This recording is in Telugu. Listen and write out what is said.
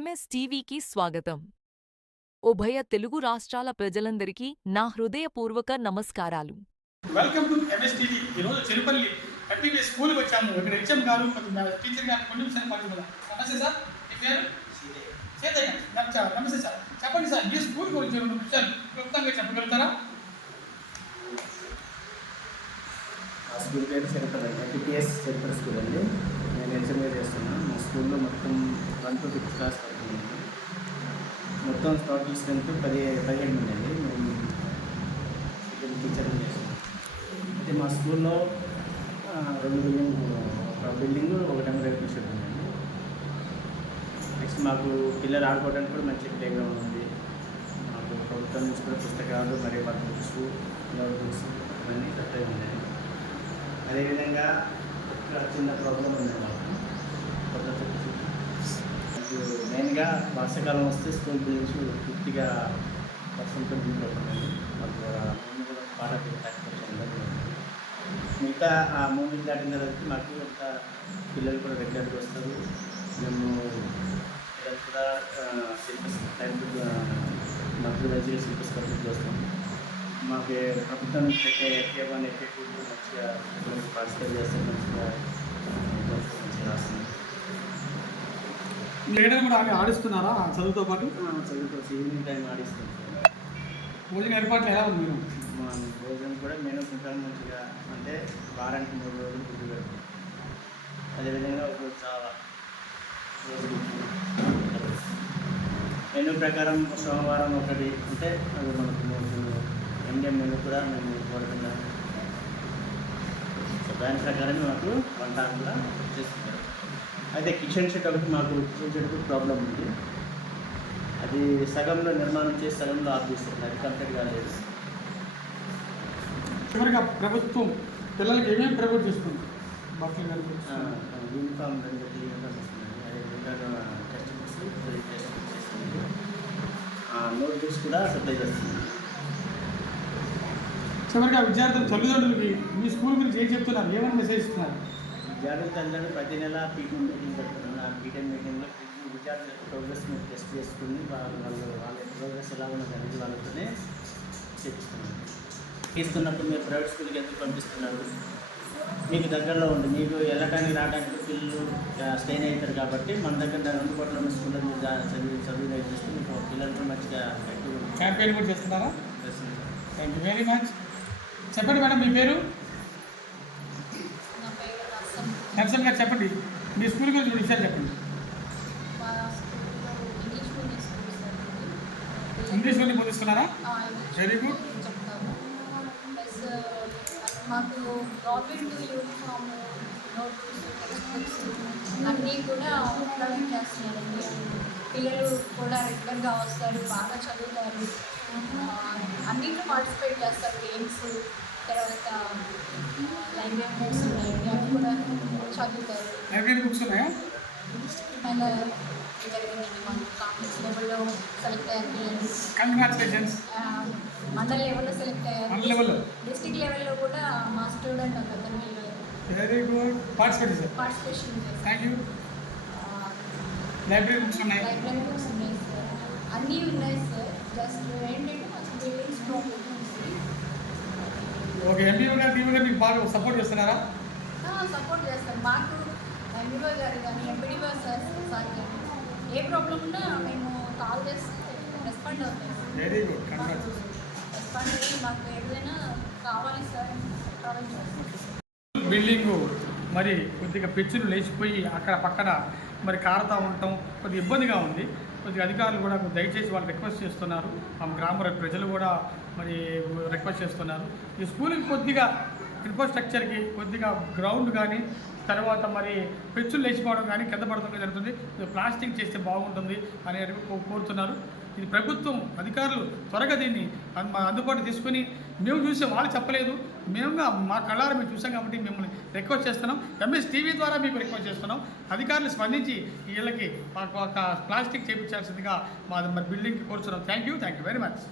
ఎంఎస్ టీవీకి స్వాగతం. ఉభయ తెలుగు రాష్ట్రాల ప్రజలందరికీ నా హృదయపూర్వక నమస్కారాలు. Welcome to MS TV. ఈరోజు చెరుపల్లి ఎంపీపీ స్కూల్కి వచ్చాము. ఇక్కడ హెచ్ఎం గారు టీచర్ గారు కొన్ని నిమిషాలు మాట్లాడుకుందాం. నమస్తే సార్, మీ పేరు? సీతయ్య. నమస్తే సార్, చెప్పండి సార్, మీ స్కూల్కి వచ్చి 2 నిమిషాలు క్లుప్తంగా చెప్పగలుగుతారా? మా స్కూల్ పేరు చెరుపల్లి ఎంపీపీఎస్ చెరుపల్లి స్కూల్ అండి. నేను హెచ్ఎంగా చేస్తున్నాను. మా స్కూల్లో మొత్తం 1 to 5th క్లాస్ వరకు ఉంది. మొత్తం టోటల్ స్ట్రెంత్ 17 మంది అండి. మేము ఇక్కడ టీచర్లు చేస్తున్నాం. అయితే మా స్కూల్లో 2 బిల్డింగ్, ఒక బిల్డింగ్, ఒకటేమో రేకుల షెడ్ ఉందండి. నెక్స్ట్ మాకు పిల్లలు ఆడుకోవడానికి కూడా మంచి ప్లే గ్రౌండ్ ఉంది. మాకు ప్రభుత్వం నుంచి కూడా పుస్తకాలు మరియు వర్క్ బుక్స్, నోట్ బుక్స్ ఇవన్నీ సప్లై ఉన్నాయి. అదేవిధంగా ఇక్కడ చిన్న ప్రాబ్లం ఉంది మాకు. మెయిన్గా వర్షాకాలం వస్తే స్కూల్ బిల్డింగ్స్ పూర్తిగా వర్షంతో నిండిపోతుందండి. మాకు పాట మిగతా ఆ 3 దాటిన తర్వాత మాకు ఒక పిల్లలు కూడా రెగ్యులర్గా వస్తారు. మేము పిల్లలు కూడా syllabus time monthly wise syllabus complete చేస్తాం. మాకు ప్రభుత్వం నుంచి పెట్టే ఎఫ్ఏ1 ఎఫ్ఏ2 మంచిగా పార్టిసిపేట్ చేస్తాం. మంచిగా రాస్తుంది. లేడర్ కూడా ఆడిస్తున్నారా చదువుతో పాటు? చదువుతో ఈవినింగ్ టైం ఆడిస్తాం. భోజన ఏర్పాట్లు ఎలా ఉంది? మీరు మా భోజనం కూడా మెనూ ప్రకారం మంచిగా, అంటే వారానికి 3 రోజులు ఫుడ్ పెడతాం. అదేవిధంగా ఒక చాలా మెనూ ప్రకారం సోమవారం ఒకటి, అంటే అది మనకు ఇండియన్ మెనూ కూడా మేము వాడుతున్నాం. సో దాని ప్రకారం మాకు వంట కూడా చేస్తున్నారు. అయితే కిచెన్ షెడ్ ఒకటి, మాకు కిచెన్ షెడ్ ప్రాబ్లం ఉంది. అది సగంలో నిర్మాణం చేసి సగంలో ఆఫ్ చేస్తుంది. అది కంప్లీట్ కాలేదు. చివరిగా ప్రభుత్వం పిల్లలకి ఏమేమి ప్రొవైడ్ చేస్తుంది? బట్టలు యూనిఫామ్ 2 యూనిఫామ్ వస్తుందండి. అదేవిధంగా టెక్స్ట్ బుక్స్, టెక్స్ట్ బుక్స్ ఇస్తుంది. నోట్ బుక్స్ కూడా సప్లై చేస్తుంది. చివరిగా విద్యార్థుల తల్లిదండ్రులకి మీ స్కూల్ గురించి ఏం చెప్తున్నారు, ఏమైనా మెసేజ్ ఇస్తున్నారు? విద్యార్థుల తల్లిదండ్రులు ప్రతి నెల పీటీఎం మీటింగ్ పెడుతున్నాను. ఆ పీటీఎం మీటింగ్లో విద్యార్థుల ప్రోగ్రెస్ మీరు టెస్ట్ చేసుకుని వాళ్ళ ప్రోగ్రెస్ ఎలా ఉన్నది అనేది వాళ్ళతోనే చేపిస్తున్నాను. ఇస్తున్నప్పుడు మీరు ప్రైవేట్ స్కూల్కి ఎందుకు పంపిస్తున్నారు? మీకు దగ్గరలో ఉంది, మీకు వెళ్ళడానికి రావడానికి పిల్లలు స్టెయిన్ అవుతారు కాబట్టి మన దగ్గర 2 కోట్ల ఉన్న స్కూల్లో చదువు నేర్పిస్తే మీకు పిల్లలు మంచిగా క్యాంపెయిన్ కూడా చేస్తున్నారా? Thank you very much. చెప్పండి మేడం, మీ పేరు? నర్సన్ గారు, చెప్పండి మీ స్కూల్ గురించి 2 విషయాలు చెప్పండి. ఇంగ్లీష్ మీడియం బోధిస్తున్నారా? Very good. మాకు government uniform, notebooks, textbooks అన్నీ కూడా ప్రొవైడ్ చేస్తున్నారండి. పిల్లలు కూడా రెగ్యులర్గా వస్తారు, బాగా చదువుతారు, అన్నింటిలో పార్టిసిపేట్ చేస్తారు. గేమ్స్, తర్వాత లైబ్రరీ బుక్స్ ఉన్నాయి, అవి కూడా చదువుతారు. లైబ్రరీ బుక్స్ ఉన్నాయా? అండ్ జరిగిందండి మాకు కాంపిటీస్ లెవెల్లో సెలెక్ట్ అయ్యారు. కంగ్రాచులేషన్స్. మండల్ లెవెల్లో సెలెక్ట్ అయ్యారు. డిస్ట్రిక్ట్ లెవెల్లో కూడా మా స్టూడెంట్ ఒక అతను వెరీ గుడ్ పార్టిసిపేషన్ చేశారు. Thank you. లైబ్రరీ బుక్స్ ఉన్నాయి సార్, అన్నీ ఉన్నాయి సార్. జస్ట్ ఏంటంటే కొంచెం బిల్డింగ్స్ ప్రాబ్లమ్ ఉంది. ఓకే. ఎంపీఓ గారు, టీవీ గారు మీకు బాగా సపోర్ట్ చేస్తున్నారా? సపోర్ట్ చేస్తారు. మాకు ఎంపీఓ గారు కానీ ఎంపీడీఓ సార్ కానీ ఏ ప్రాబ్లం ఉన్నా మేము కాల్ చేసి రెస్పాండ్ అవుతాం. Very good, congratulations. రెస్పాండ్ అయ్యి మాకు ఏదైనా కావాలి సార్ ప్రొవైడ్ చేస్తాం. బిల్డింగు మరి కొద్దిగా పెచ్చులు లేచిపోయి అక్కడ పక్కన మరి కారుతూ ఉండటం కొద్దిగా ఇబ్బందిగా ఉంది. కొద్దిగా అధికారులు కూడా దయచేసి వాళ్ళు రిక్వెస్ట్ చేస్తున్నారు. మా గ్రామ ప్రజలు కూడా మరి రిక్వెస్ట్ చేస్తున్నారు. ఈ స్కూల్కి కొద్దిగా ఇన్ఫ్రాస్ట్రక్చర్కి కొద్దిగా గ్రౌండ్ కానీ, తర్వాత మరి పెచ్చులు లేచిపోవడం కానీ, కింద పడటం జరుగుతుంది. ప్లాస్టింగ్ చేస్తే బాగుంటుంది అని కోరుతున్నారు. ఇది ప్రభుత్వం అధికారులు త్వరగా దీన్ని అందుబాటు తీసుకుని, మేము చూసే వాళ్ళు చెప్పలేదు, మేముగా మా కళ్ళారా మేము చూసాం కాబట్టి మిమ్మల్ని రిక్వెస్ట్ చేస్తున్నాం. ఎంఎస్ టీవీ ద్వారా మీకు రిక్వెస్ట్ చేస్తున్నాం. అధికారులు స్పందించి వీళ్ళకి ఒక ప్లాస్టిక్ చేయించాల్సిందిగా మా బిల్డింగ్కి కోరుతున్నాం. Thank you very much.